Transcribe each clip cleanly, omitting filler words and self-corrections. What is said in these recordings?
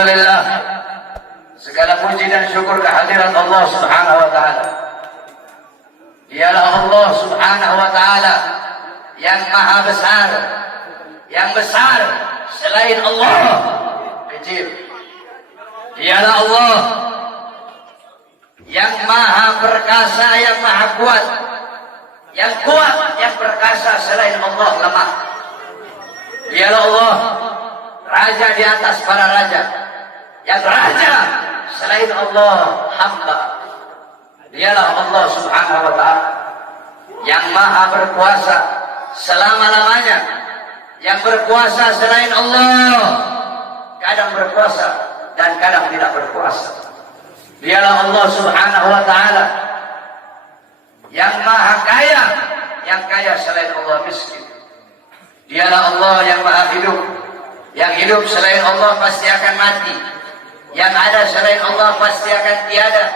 Alhamdulillah, segala puji dan syukur kehadirat Allah Subhanahu wa taala. Dialah Allah Subhanahu wa taala yang maha besar, yang besar selain Allah kecil. Dialah Allah yang maha perkasa, yang maha kuat, yang perkasa selain Allah lemah. Dialah Allah raja di atas para raja, yang raja selain Allah hamba. Dialah Allah Subhanahu wa taala yang maha berkuasa selama-lamanya, yang berkuasa selain Allah kadang berkuasa dan kadang tidak berkuasa. Dialah Allah Subhanahu wa taala yang maha kaya, yang kaya selain Allah miskin. Dialah Allah yang maha hidup, yang hidup selain Allah pasti akan mati, yang ada selain Allah pasti akan tiada,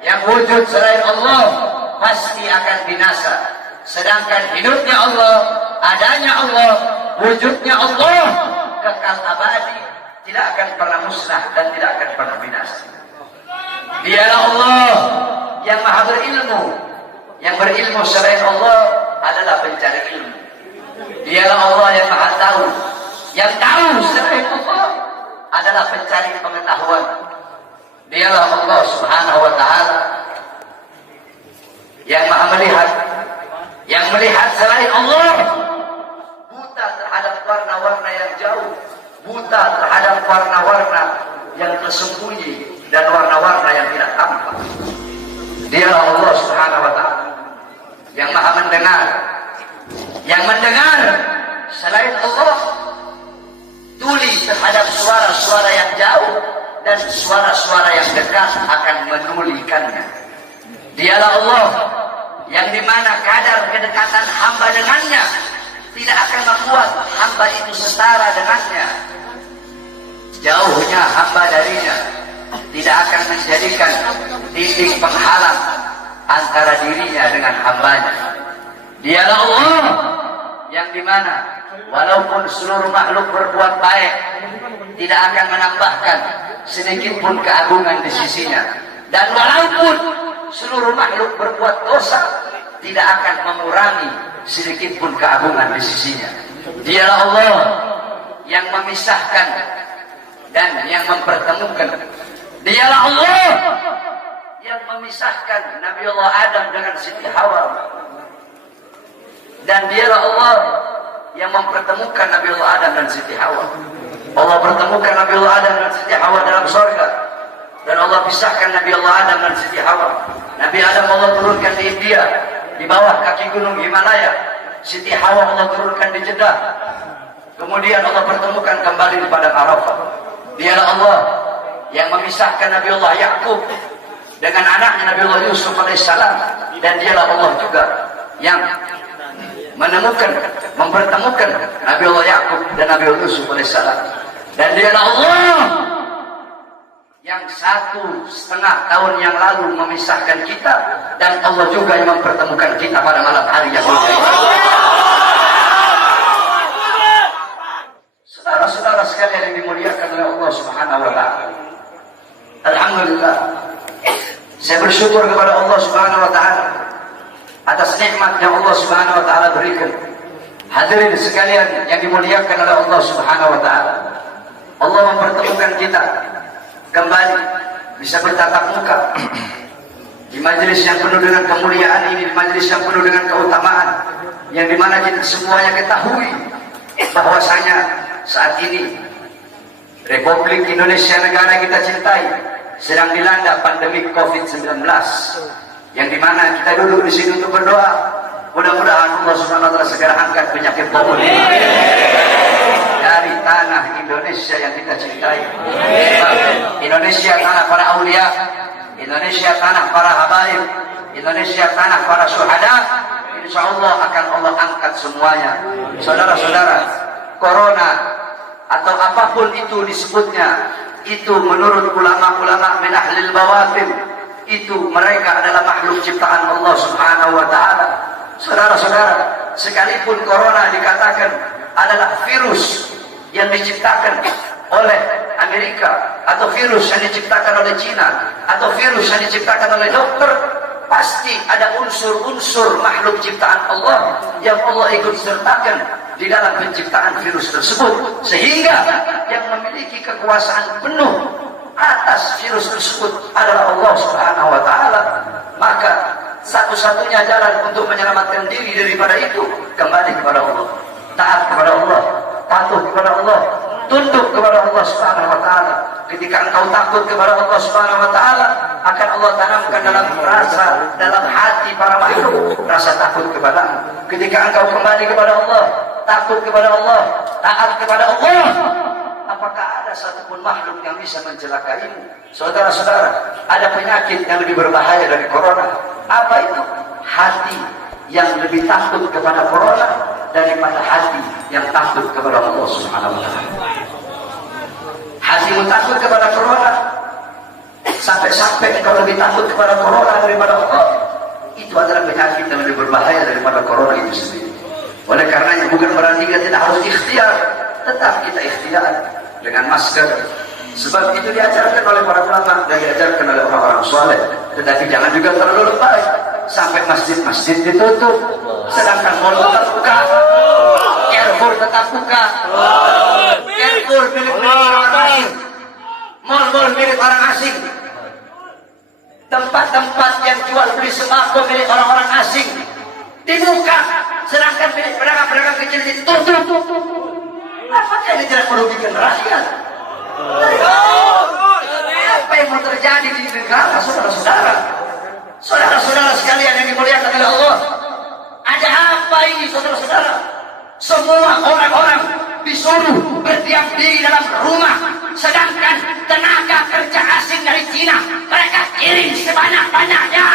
yang wujud selain Allah pasti akan binasa. Sedangkan hidupnya Allah, adanya Allah, wujudnya Allah kekal abadi, tidak akan pernah musnah dan tidak akan pernah binasa. Dialah Allah yang maha berilmu, yang berilmu selain Allah adalah pencari ilmu. Dialah Allah yang maha tahu, yang tahu selain Allah adalah pencari pengetahuan. Dialah Allah Subhanahu wa taala yang maha melihat, yang melihat selain Allah buta terhadap warna-warna yang jauh, buta terhadap warna-warna yang tersembunyi dan warna-warna yang tidak tampak. Dialah Allah Subhanahu wa taala yang maha mendengar, yang mendengar selain Allah tuli terhadap suara-suara yang jauh dan suara-suara yang dekat akan menulikannya. Dialah Allah yang dimana kadar kedekatan hamba dengannya tidak akan membuat hamba itu setara dengannya. Jauhnya hamba darinya tidak akan menjadikan titik penghalang antara dirinya dengan hambanya. Dialah Allah yang dimana walaupun seluruh makhluk berbuat baik tidak akan menambahkan sedikit pun keagungan di sisinya, dan walaupun seluruh makhluk berbuat dosa tidak akan mengurangi sedikit pun keagungan di sisinya. Dialah Allah yang memisahkan dan yang mempertemukan. Dialah Allah yang memisahkan Nabi Allah Adam dengan Siti Hawa, dan dialah Allah yang mempertemukan Nabi Allah Adam dan Siti Hawa. Allah pertemukan Nabi Allah Adam dan Siti Hawa dalam surga, dan Allah pisahkan Nabi Allah Adam dan Siti Hawa. Nabi Adam Allah turunkan di India, di bawah kaki gunung Himalaya. Siti Hawa Allah turunkan di Jeddah. Kemudian Allah pertemukan kembali di padang Arafah. Dialah Allah yang memisahkan Nabi Allah Yakub dengan anaknya Nabi Allah Yusuf alaihissalam, dan dialah Allah juga yang menemukan, mempertemukan Nabi Allah Yakub dan Nabi Allah Yusuf alaihissalam. Dan dialah Allah yang 1,5 tahun yang lalu memisahkan kita, dan Allah juga yang mempertemukan kita pada malam hari yang mulia ini. Saudara-saudara sekalian yang dimuliakan oleh Allah Subhanahu wa taala, alhamdulillah, saya bersyukur kepada Allah Subhanahu wa taala atas nikmat yang Allah Subhanahu wa taala berikan. Hadirin sekalian yang dimuliakan oleh Allah Subhanahu wa taala, Allah mempertemukan kita kembali bisa bertatap muka di majelis yang penuh dengan kemuliaan ini, di majelis yang penuh dengan keutamaan, yang dimana kita semuanya ketahui bahwasanya saat ini Republik Indonesia, negara kita cintai, sedang dilanda pandemi COVID-19, yang dimana kita duduk di sini untuk berdoa, mudah-mudahan Allah Subhanahu wa taala segera angkat penyakit COVID dari tanah Indonesia yang kita cintai. Indonesia tanah para aulia, Indonesia tanah para habaib, Indonesia tanah para syuhada. Insyaallah akan Allah angkat semuanya. Saudara-saudara, corona atau apapun itu disebutnya, itu menurut ulama-ulama min ahlil bawatin, itu mereka adalah makhluk ciptaan Allah Subhanahu wa taala. Saudara-saudara, sekalipun corona dikatakan adalah virus yang diciptakan oleh Amerika, atau virus yang diciptakan oleh Cina, atau virus yang diciptakan oleh dokter, pasti ada unsur-unsur makhluk ciptaan Allah yang Allah ikut sertakan di dalam penciptaan virus tersebut, sehingga yang memiliki kekuasaan penuh atas virus tersebut adalah Allah Subhanahu wa taala. Maka satu-satunya jalan untuk menyelamatkan diri daripada itu kembali kepada Allah, taat kepada Allah, patuh kepada Allah, tunduk kepada Allah Subhanahu wa taala. Ketika engkau takut kepada Allah Subhanahu wa taala, akan Allah tanamkan dalam hati para makhluk rasa takut kepada. Ketika engkau kembali kepada Allah, takut kepada Allah, taat kepada Allah, apakah ada satupun makhluk yang bisa mencelakaimu? Saudara-saudara, ada penyakit yang lebih berbahaya dari corona. Apa itu? Hati yang lebih takut kepada corona daripada hati yang takut kepada Allah Subhanahu wa taala. Hatimu takut kepada corona, sampai engkau lebih takut kepada corona daripada Allah. Itu adalah penyakit yang lebih berbahaya daripada corona itu sendiri. Oleh karenanya bukan berarti kita tidak harus ikhtiar, tetap kita ikhtiar dengan masker. Sebab itu diajarkan oleh para ulama dan diajarkan oleh orang-orang soleh. Tetapi jangan juga terlalu lebay sampai masjid-masjid ditutup, sedangkan mal tetap buka, Carrefour tetap buka, Carrefour milik orang asing, mal-mal milik orang asing, tempat-tempat yang jual beli sembako milik orang-orang asing dibuka, sedangkan milik pedagang-pedagang kecil ditutup. Apakah ini tidak merugikan rakyat? Apa yang mau terjadi di negara, saudara-saudara? Saudara-saudara sekalian yang dimuliakan oleh Allah, ada apa ini, saudara-saudara? Semua orang-orang disuruh berdiam diri dalam rumah, sedangkan tenaga kerja asing dari Cina mereka kirim sebanyak-banyaknya.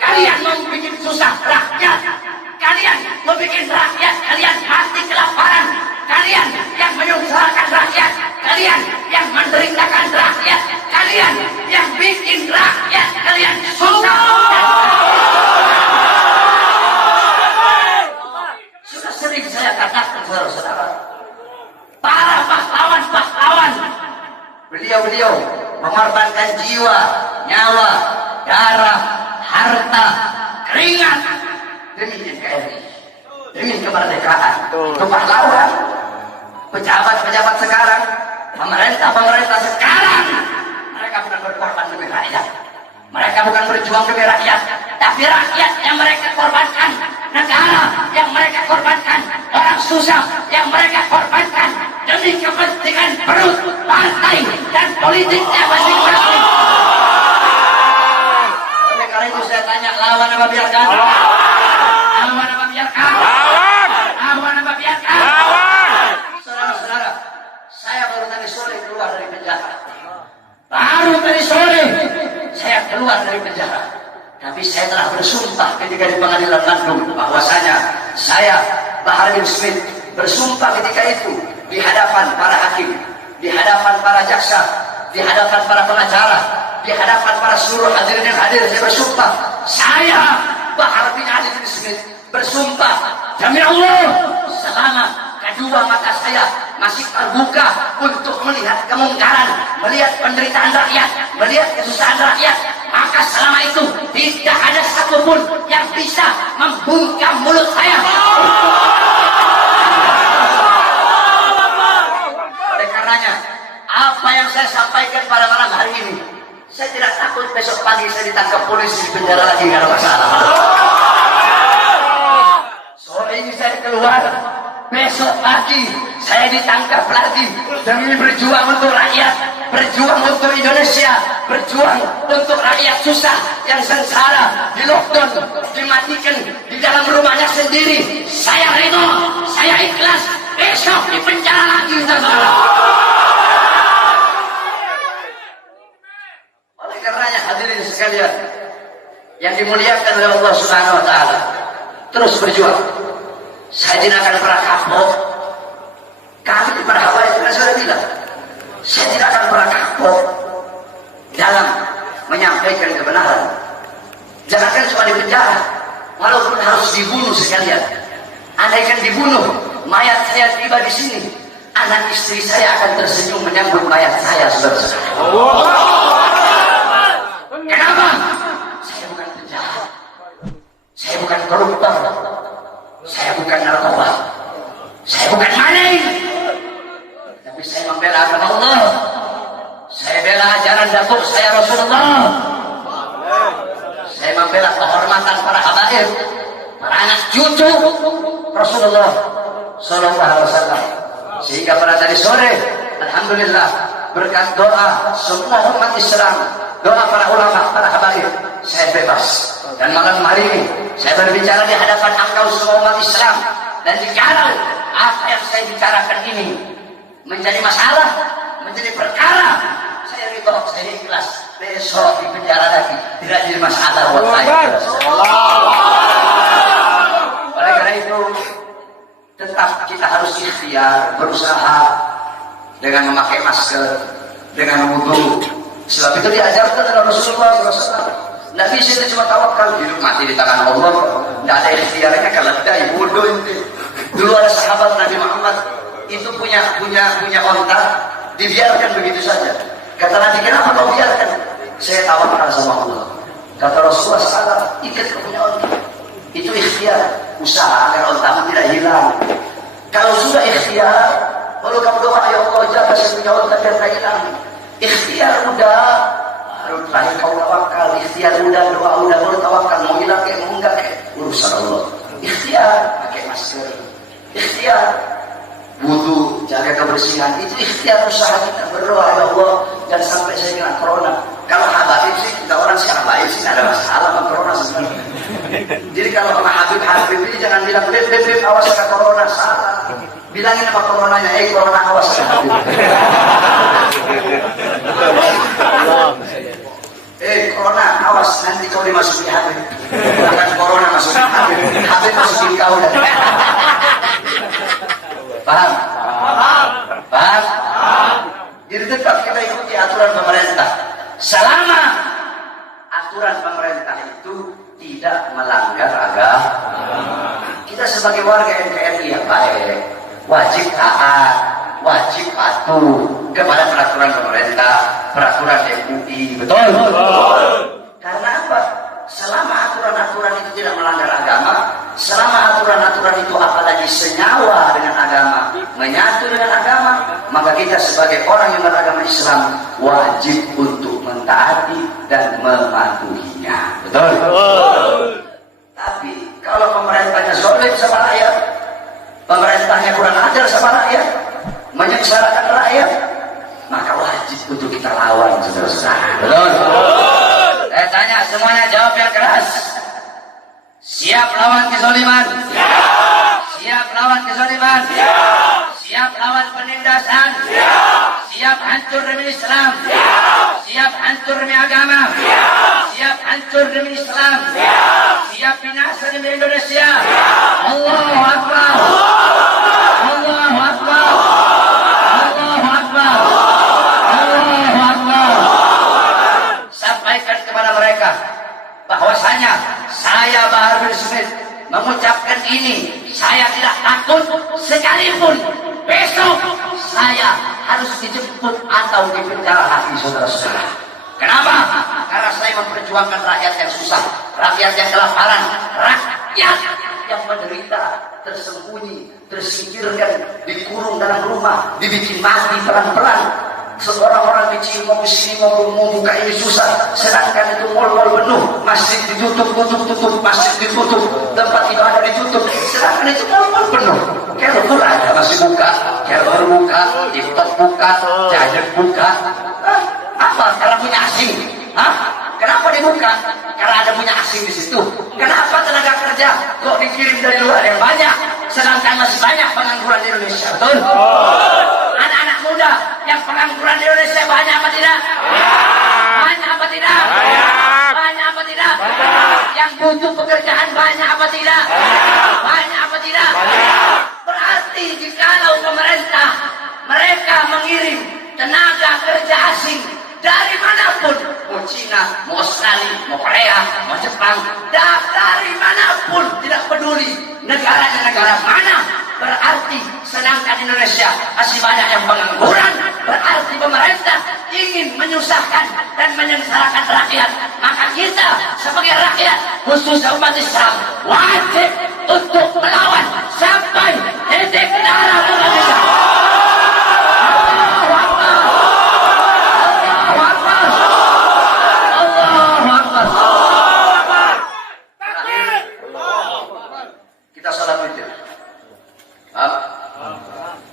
Kalian membuat susah rakyat, kalian membuat rakyat kalian mati kelaparan, kalian yang menyusahkan rakyat, kalian yang menderitakan rakyat, kalian yang bikin rakyat kalian susah. Sudah sering saya katakan, saudara-saudara, para pahlawan-pahlawan, beliau-beliau mengorbankan jiwa, nyawa, darah, harta, keringat demi NKRI, demi kemerdekaan. Itu pahlawan. Pejabat-pejabat sekarang, pemerintah sekarang, mereka bukan berkorban demi rakyat, mereka bukan berjuang demi rakyat, tapi rakyat yang mereka korbankan, negara yang mereka korbankan, orang susah yang mereka korbankan demi kepentingan perut, partai, dan politiknya masing-masing. Oleh karena itu saya tanya, lawan apa biarkan? Lawan apa biarkan? Lawan apa biarkan? Saudara-saudara, saya baru tadi sore keluar dari penjara. Baru tadi sore saya keluar dari penjara. Tapi saya telah bersumpah ketika di pengadilan Bandung bahwasanya saya, Bahar bin Smith, bersumpah ketika itu di hadapan para hakim, di hadapan para jaksa, di hadapan para pengacara, di hadapan para seluruh hadirin yang hadir. Saya bersumpah, saya, Bahar bin Ali bin Smith, bersumpah demi Allah, selama kedua mata saya masih terbuka untuk melihat kemungkaran, melihat penderitaan rakyat, melihat kesusahan rakyat, maka selama itu tidak ada satupun yang bisa membungkam mulut saya. Oleh karenanya, apa yang saya sampaikan pada malam hari ini, saya tidak takut besok pagi saya ditangkap polisi di penjara lagi, nggak ada masalah. Sore ini saya keluar, besok pagi saya ditangkap lagi demi berjuang untuk rakyat, berjuang untuk Indonesia, berjuang untuk rakyat susah yang sengsara, di lockdown, dimatikan di dalam rumahnya sendiri. Saya ridho, saya ikhlas, besok di penjara lagi, saudara. Oleh karenanya hadirin sekalian yang dimuliakan oleh Allah Subhanahu wa taala, terus berjuang. Saya tidak akan pernah kapok. Kami pada awal itu sudah bilang, saya tidak akan pernah kapok dalam menyampaikan kebenaran. Jangankan cuma di penjara, walaupun harus dibunuh sekalian. Andaikan dibunuh, mayat saya tiba di sini, anak istri saya akan tersenyum menyambut mayat saya, saudara-saudara. Kenapa? Saya bukan penjahat, saya bukan koruptor, saya bukan narkoba, saya bukan maling, tapi saya membela agama Allah. Saya bela ajaran datuk saya Rasulullah. Saya membela kehormatan para habaib, para anak cucu Rasulullah Sallallahu Alaihi Wasallam. Sehingga pada tadi sore, alhamdulillah, berkat doa semua umat Islam, doa para ulama, para habaib, saya bebas. Dan malam hari ini saya berbicara di hadapan engkau semua umat Islam. Dan jikalau apa yang saya bicarakan ini menjadi masalah, menjadi perkara, saya ridho, saya ikhlas. Besok di penjara lagi tidak jadi masalah buat saya. Oleh karena itu, tetap kita harus ikhtiar, berusaha dengan memakai masker, dengan wudu. Sebab itu diajarkan oleh Rasulullah SAW. Tidak bisa itu cuma tawakal, hidup mati di tangan Allah. Tidak ada ikhtiarnya kalau tidak wudu itu. Dulu ada sahabat Nabi Muhammad itu punya onta, dibiarkan begitu saja. Kata Nabi, kenapa kau biarkan? Saya tawakal sama Allah. Kata Rasulullah SAW, ikat kau punya onta. Itu ikhtiar, usaha agar ontamu tidak hilang. Kalau sudah ikhtiar, lalu kamu doa, ya Allah, jaga saya punya onta biar tidak hilang. Ikhtiar udah, baru terakhir kau tawakal. Ikhtiar udah, doa udah, baru tawakal. Mau hilang kayak mau enggak kayak urusan Allah. Ikhtiar, pakai masker. Ikhtiar, wudu, jaga kebersihan, itu ikhtiar usaha kita, berdoa, ya Allah jangan sampai saya kena corona. Kalau habaib sih, kita orang sih habaib sih, ada masalah sama corona sebenarnya. Jadi kalau sama Habib ini jangan bilang beb awas kena corona, salah. Bilangin sama coronanya, corona awas kena Habib. Corona awas, nanti kau dimasuki Habib. Bukan corona masukin Habib, Habib masukin kau. Paham? Paham? Jadi tetap kita ikuti aturan pemerintah. Selama aturan pemerintah itu tidak melanggar agama, kita sebagai warga NKRI yang baik wajib taat, wajib patuh kepada peraturan pemerintah, peraturan MUI. Betul? Karena apa? Selama aturan-aturan itu tidak melanggar agama, selama aturan-aturan itu apalagi senyawa dengan agama, menyatu dengan agama, maka kita sebagai orang yang beragama Islam wajib untuk mentaati dan mematuhinya. Betul? Tapi kalau pemerintahnya zalim sama rakyat, pemerintahnya kurang ajar sama rakyat, menyengsarakan rakyat, maka wajib untuk kita lawan, saudara-saudara. Betul? Saya tanya semuanya, jawab yang keras. Siap lawan kezaliman? Siap. Siap lawan kezaliman? Siap. Siap lawan penindasan? Siap. Siap hancur demi Islam? Siap. Siap hancur demi agama? Siap. Siap hancur demi Islam? Siap. Siap binasa demi Indonesia? Siap. Allahu Akbar. Allahu Akbar. Allahu Akbar. Allahu Akbar. Sampaikan kepada mereka bahwasanya saya Bahar bin Smith mengucapkan ini, saya tidak takut sekalipun besok saya harus dijemput atau dipenjara hati saudara-saudara. Kenapa? Karena saya memperjuangkan rakyat yang susah, rakyat yang kelaparan, rakyat yang menderita, tersembunyi, tersingkirkan, dikurung dalam rumah, dibikin mati pelan-pelan. Seorang-orang di Cimok di sini mau buka ini susah, sedangkan itu mal-mal penuh, masjid ditutup, masjid ditutup, tempat ibadah ditutup, sedangkan itu mal-mal penuh. Carrefour ada masih buka, Carrefour buka, TikTok buka, Jajan buka. Apa? Karena punya asing. Kenapa dibuka? Karena ada punya asing di situ. Kenapa tenaga kerja kok dikirim dari luar yang banyak, sedangkan masih banyak pengangguran di Indonesia? Betul? Anak-anak muda yang pengangguran di Indonesia banyak apa tidak? Banyak apa tidak? Banyak apa tidak? Yang butuh pekerjaan banyak apa tidak? Banyak apa tidak? Berarti jikalau pemerintah mereka mengirim tenaga kerja asing dari manapun, mau Cina, mau Australia, mau Korea, mau Jepang, dari manapun, tidak peduli negaranya negara mana, berarti sedangkan Indonesia masih banyak yang pengangguran, berarti pemerintah ingin menyusahkan dan menyengsarakan rakyat. Maka kita sebagai rakyat, khususnya umat Islam, wajib untuk melawan sampai titik darah Indonesia. Kita sholat witir.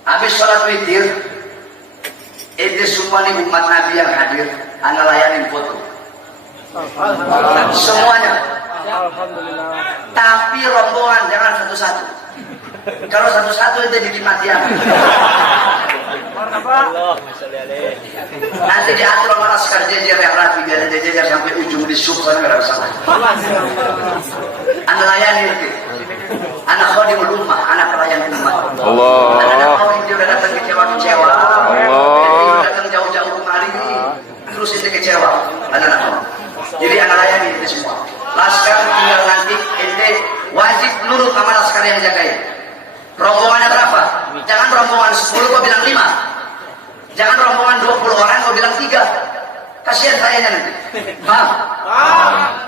Habis sholat witir, ini semua nih umat Nabi yang hadir, anda layanin foto. Semuanya. Tapi rombongan jangan satu-satu. Kalau satu-satu itu bikin matian. Nanti diatur sama laskar jejer yang rapi, biar jejer sampai ujung di sub, kan nggak ada masalah. Anda layani nanti. Anak khodimul ummah, anak pelayan umat. Anak kau ini udah datang kecewa-kecewa. Udah datang jauh-jauh kemari, terus ini kecewa. Anak kau. Jadi anak layani itu semua. Laskar tinggal nanti ente wajib nurut sama laskar yang jagain. Rombongannya berapa? Jangan rombongan 10 kau bilang 5. Jangan rombongan 20 orang kau bilang 3. Kasihan sayanya nanti. Paham?